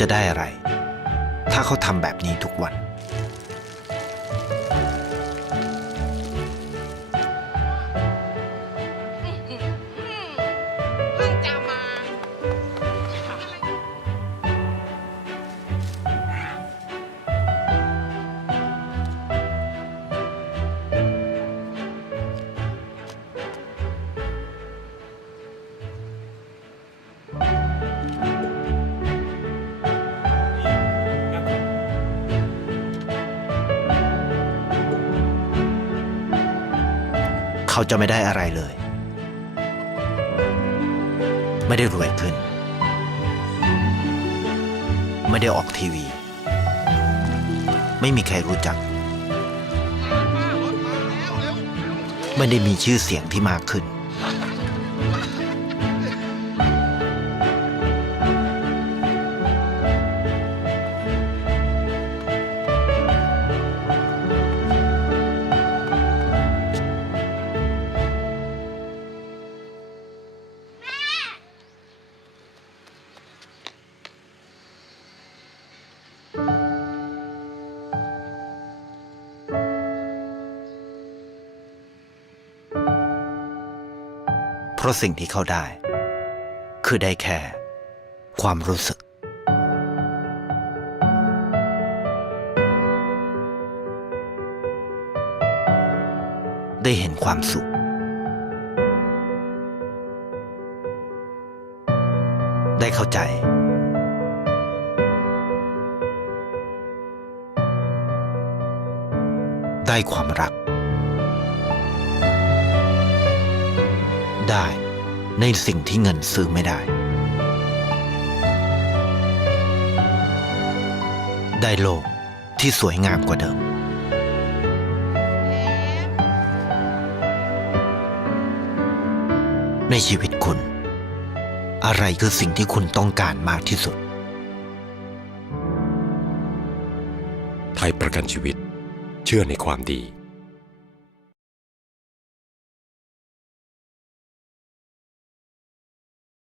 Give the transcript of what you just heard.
จะได้อะไรถ้าเขาทำแบบนี้ทุกวันเพิ่งจะมาเขาจะไม่ได้อะไรเลย ไม่ได้รวยขึ้น ไม่ได้ออกทีวี ไม่มีใครรู้จัก ไม่ได้มีชื่อเสียงที่มากขึ้น เพราะสิ่งที่เขาได้ คือได้แค่ความรู้สึก ได้เห็นความสุข ได้เข้าใจ ได้ความรัก ได้ในสิ่งที่เงินซื้อไม่ได้ ได้โลกที่สวยงามกว่าเดิม ในชีวิตคุณ อะไรคือสิ่งที่คุณต้องการมากที่สุด ไทยประกันชีวิตเชื่อในความดี